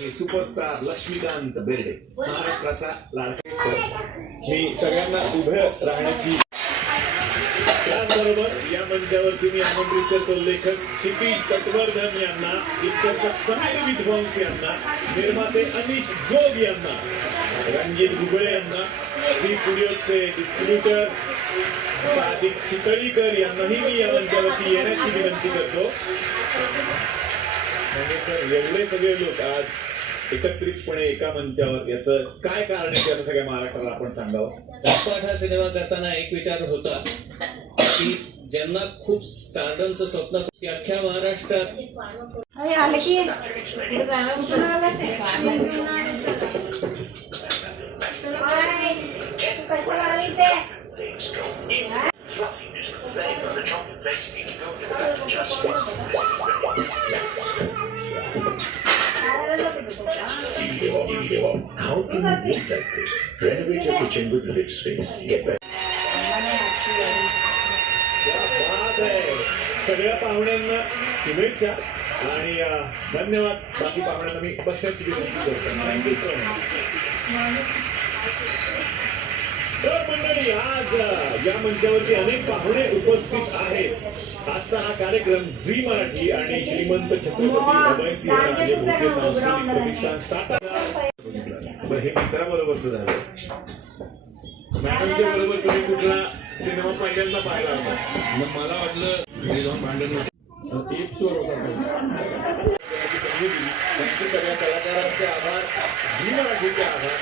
Superstar Laxmikant Berde महाराष्ट्राचा लाडका मी सगळ्यांना उभं राहण्याची त्याचबरोबर या मंचावरती मी आमंत्रित करतो लेखक क्षितिज पटवर्धन यांना, दिग्दर्शक समीर विध्वंस यांना, निर्माते अनिश जोग यांना, रणजित घुगळे यांना, जी स्टुडिओचे डिस्ट्रीब्युटर सादिक चितळीकर यांनाही मी या मंचावरती येण्याची विनंती करतो. म्हणजे सर एवढे सगळे लोक आज एकत्रितपणे एका मंचावर याचं काय कारण आहे त्याचं सगळ्या महाराष्ट्राला आपण सांगावं. राजपाट हा सिनेमा करताना एक विचार होता की ज्यांना खूप स्टारडमचं स्वप्न की अख्ख्या महाराष्ट्रात आलं की How can you live like this? Renovate your kitchen with live space. Get back. सगळ्या पाहुण्यांना शुभेच्छा आणि धन्यवाद. बाकी पाहुण्यांना मी बसण्याची विनंती करतो. Thank you so much. तर मंडळी आज या मंचावरती अनेक पाहुणे उपस्थित आहेत. आजचा हा कार्यक्रम झी मराठी आणि श्रीमंत छत्रपती अभयसिंहराजे भोसले सांस्कृतिक प्रतिष्ठान सातारा. हे मित्राबरोबरच झालं. मॅडमच्या बरोबर तुम्ही कुठला सिनेमा पहिल्यांदा पाहिला होता? मला वाटलं घरी जाऊन भांडण टिप्सवर होता. सगळ्या कलाकारांचे आभार, झी मराठीचे आभार.